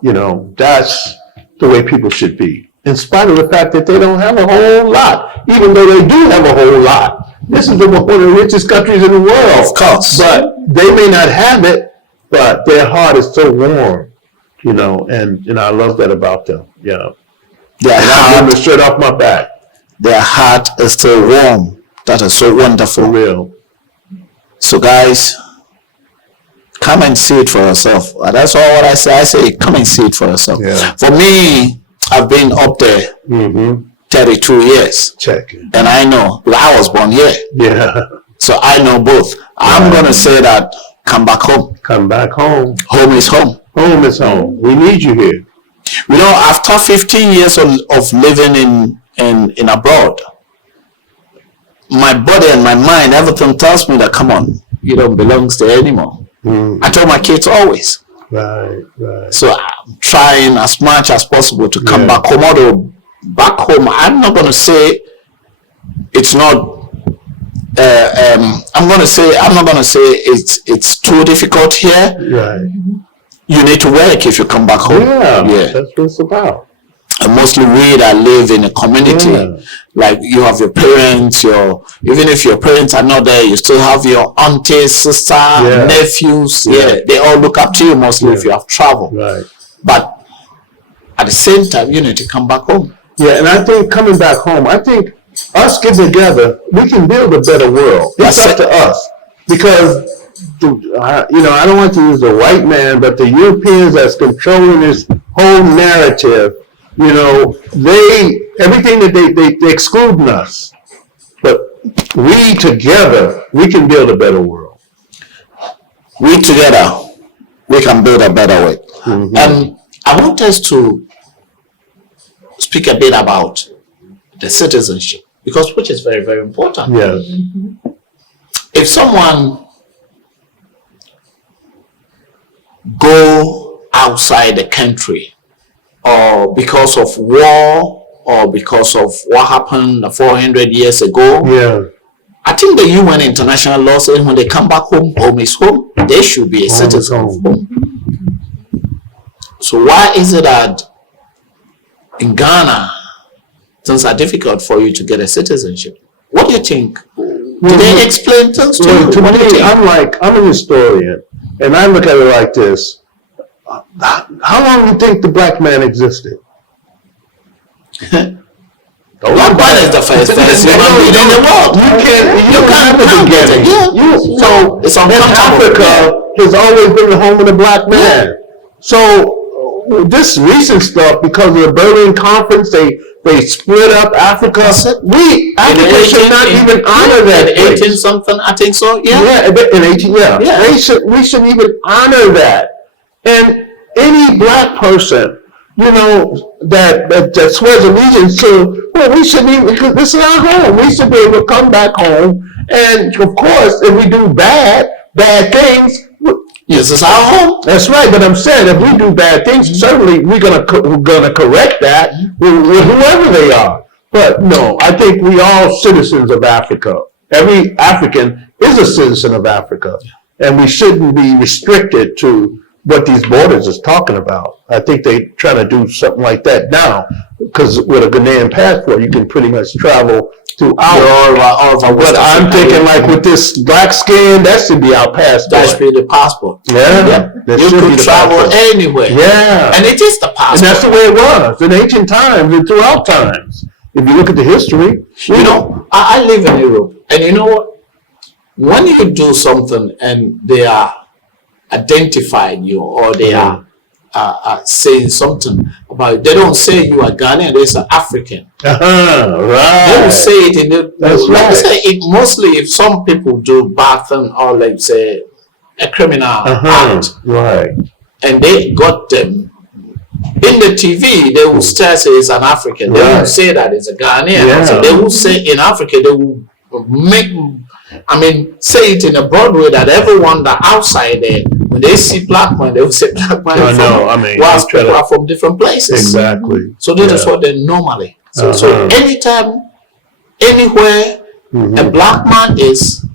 you know, that's the way people should be. In spite of the fact that they don't have a whole lot, even though they do have a whole lot. This is one of the richest countries in the world. Of course. But they may not have it, but their heart is so warm, you know, and I love that about them, you know. Their heart, the shirt off my back. Their heart is still warm. That is so wonderful. For real. So guys, come and see it for yourself. That's all what I say. I say, come and see it for yourself. Yeah. For me, I've been up there 32 years. Check it. And I know, I was born here. Yeah. So I know both. I'm going to say that come back home. Come back home. Home is home. Home is home. We need you here. You know, after 15 years of living in abroad, my body and my mind, everything tells me that, come on, you don't belong there anymore. I tell my kids always. Right, right. So I'm trying as much as possible to come back home. Although back home, I'm not going to say it's not. I'm not going to say it's too difficult here. Right. You need to work if you come back home. Yeah. That's what it's about. And mostly we that live in a community, like you have your parents, even if your parents are not there, you still have your aunties, sister, nephews. They all look up to you mostly if you have traveled. Right. But at the same time, you need to come back home. Yeah, and I think coming back home, I think us getting together, we can build a better world. It's up to us. Because, I don't want to use the white man, but the Europeans that's controlling this whole narrative, everything that they excluding us. But we together, we can build a better world. We together, we can build a better world. And I want us to speak a bit about the citizenship, which is very, very important. Yes. If someone go outside the country, or because of war, or because of what happened 400 years ago, I think the UN international law says when they come back home, home is home. They should be a citizen of home. So why is it that in Ghana, things are difficult for you to get a citizenship? What do you think? Do they explain things to you? To me, I'm a historian, and I look at it like this. How long do you think the black man existed? Black man is the first human being in the world. You can't get it. So it's Africa has always been the home of the black man. So this recent stuff, because of the Berlin Conference, they split up Africa. Africa should not even honor that. 18 something, I think so. Yeah, in 18. We should even honor that. And any black person, that swears allegiance to, we shouldn't even, because this is our home. We should be able to come back home. And of course, if we do bad things, yes, it's our home. That's right. But I'm saying, if we do bad things, certainly we're gonna correct that with whoever they are. But no, I think we all citizens of Africa. Every African is a citizen of Africa, and we shouldn't be restricted to what these borders is talking about. I think they trying to do something like that now, because with a Ghanaian passport, you can pretty much travel throughout. But I'm thinking, like with this black skin, that should be our passport. That should be the passport. Yeah. You could travel anywhere. Yeah. And it is the passport. And that's the way it was in ancient times and throughout times. If you look at the history. I live in Europe, and you know what? When you do something and they are identifying you, or they are saying something about it, they don't say you are Ghanaian, they say African. Right. They will say it in the. That's like right. I say, it mostly if some people do bad thing, or like say a criminal act, right, and they got them in the TV, they will still say it's an African. They won't say that it's a Ghanaian. So they will say in Africa, they will say it in a broad way that everyone that outside there, when they see black man, they will say black man. Whilst people are from different places. Exactly. So this is what they normally. So anytime, anywhere, a black man is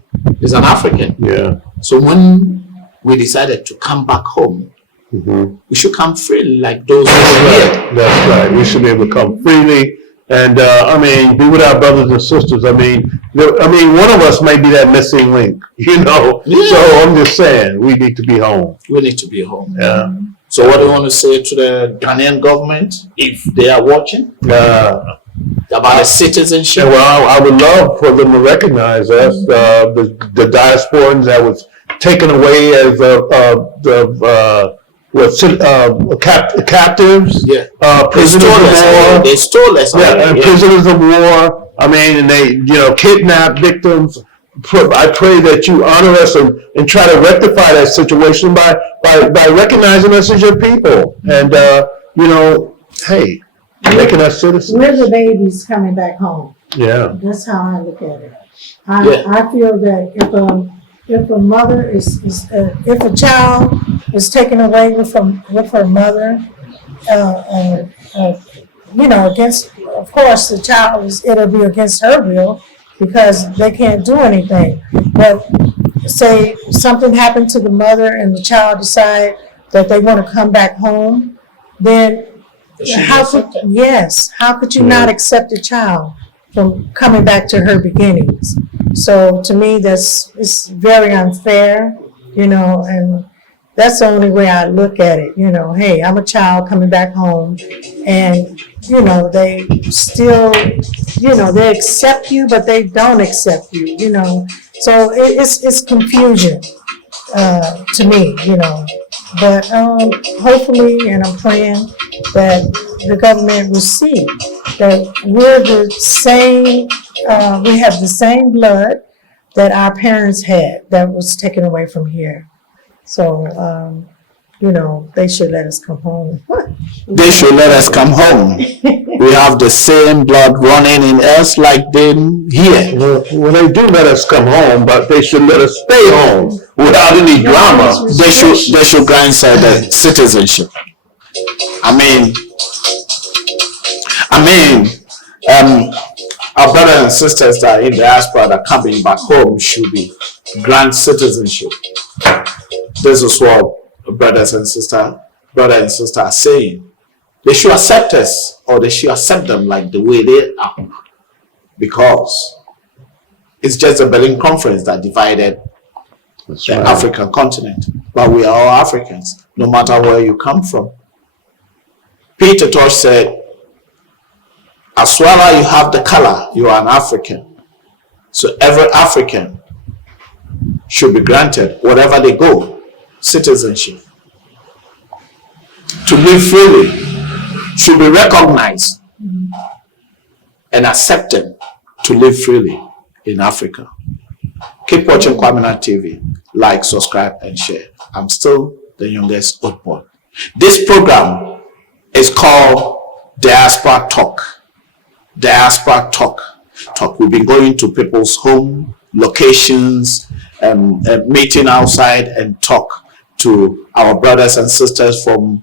an African. Yeah. So when we decided to come back home, we should come freely like those who are here. That's right. We should be able to come freely and be with our brothers and sisters. One of us might be that missing link, So I'm just saying, we need to be home. We need to be home. Yeah. So what do you want to say to the Ghanaian government if they are watching? About the citizenship? Well, I would love for them to recognize us, the diasporans that was taken away as captives, prisoners of war. They stole us. Prisoners of war. And they, kidnapped victims. I pray that you honor us and try to rectify that situation by recognizing us as your people. And, hey, making us citizens. We're the babies coming back home. Yeah. That's how I look at it. I feel that if a mother if a child is taken away with her mother, against, of course, the child it'll be against her will because they can't do anything. But say something happened to the mother and the child decide that they want to come back home, then how could you not accept a child from coming back to her beginnings? So to me, it's very unfair, and that's the only way I look at it. Hey, I'm a child coming back home, and they still, they accept you, but they don't accept you. So it's confusion to me. But hopefully, and I'm praying that the government will see that we're the same, we have the same blood that our parents had that was taken away from here. So, they should let us come home. They should let us come home. We have the same blood running in us like them here. Well, they do let us come home, but they should let us stay home without any drama. They should grant the citizenship. Our brothers and sisters that are in the diaspora that are coming back home should be grant citizenship. This is what brothers and sisters are saying. They should accept us, or they should accept them like the way they are, because it's just the Berlin Conference that divided the African continent. But we are all Africans, no matter where you come from. Peter Tosh said, as well as you have the color, you are an African. So every African should be granted, wherever they go, citizenship. To live freely, should be recognized and accepted to live freely in Africa. Keep watching Kwaminat TV. Like, subscribe, and share. I'm still the youngest old boy. This program is called Diaspora Talk. Diaspora Talk. We've been going to people's home locations, meeting outside and talk to our brothers and sisters from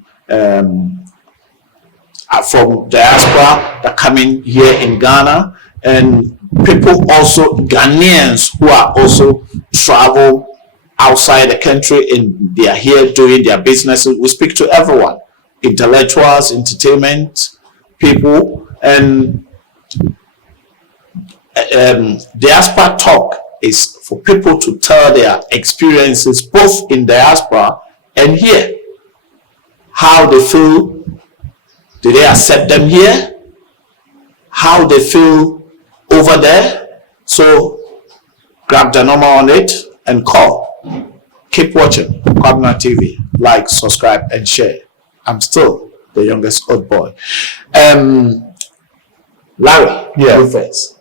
diaspora that come in here in Ghana, and people also, Ghanaians who are also travel outside the country and they are here doing their businesses. We speak to everyone, intellectuals, entertainment people, and Diaspora Talk is for people to tell their experiences both in diaspora and here. How they feel. Do they accept them here? How they feel over there? So grab the number on it and call. Keep watching Kwaminat TV. Like, subscribe, and share. I'm still the youngest old boy. Larry, you first.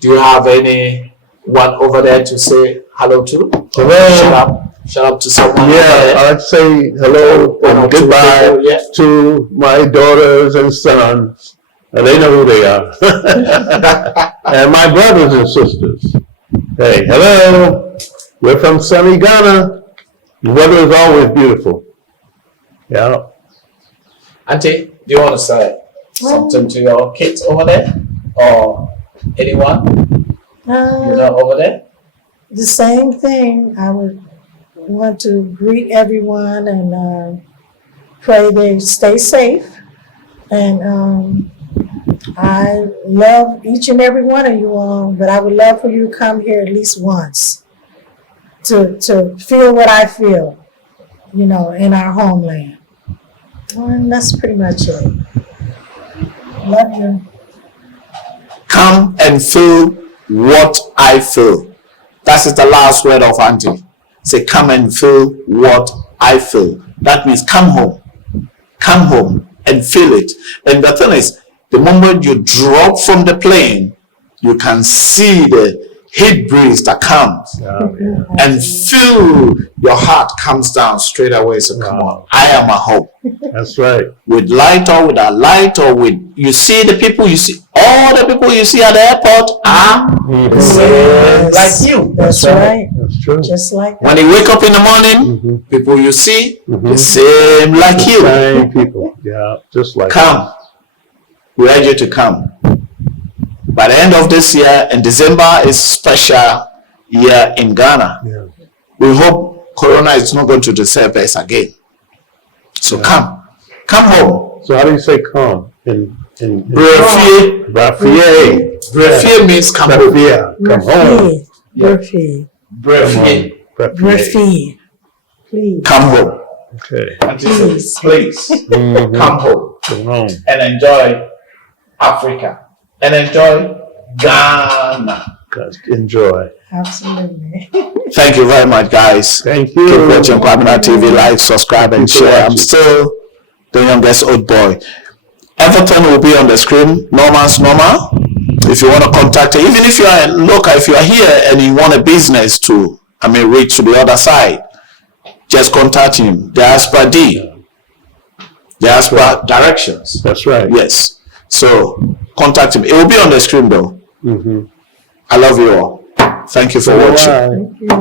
Do you have anyone over there to say hello to? Hello. Shout out to someone. Yeah, I'd say hello and goodbye to my daughters and sons. And they know who they are. And my brothers and sisters. Hey, hello. We're from sunny Ghana. The weather is always beautiful. Yeah. Auntie, do you want to say something to your kids over there? Or anyone over there? The same thing. I would want to greet everyone and pray they stay safe. And I love each and every one of you all, but I would love for you to come here at least once to feel what I feel, in our homeland. And that's pretty much it. Love you. Come and feel what I feel. That is the last word of Auntie. Say, come and feel what I feel. That means come home and feel it. And the thing is, the moment you drop from the plane, you can see the heat breeze that comes and feel your heart comes down straight away. So come on, I am a home. That's right. With light or without light, or with, you see the people you see, all the people you see at the airport are the same like you. That's right. That's true. Just like When you wake up in the morning, people you see, the same like you. Same people. Yeah, just like Come. We urge you to come. By the end of this year, in December, is special year in Ghana. Yeah. We hope Corona is not going to disturb us again. So come home. So how do you say come in Brefie. Brefie means come home. Yeah, come home. Brefie. Brefie. Please. Come home. Okay. Please come home Come home. and enjoy Africa and enjoy Ghana. Guys, enjoy. Absolutely. Thank you very much, guys. Thank you. Keep watching Kwaminat TV. Like, subscribe, and share. I'm still the youngest old boy. Everything will be on the screen. Norman's normal. If you want to contact her, even if you are local, if you are here and you want a business to, reach to the other side, just contact him. Diaspora D. Diaspora Directions. That's right. Yes. So contact him. It will be on the screen though. I love you all. Thank you for watching. Bye.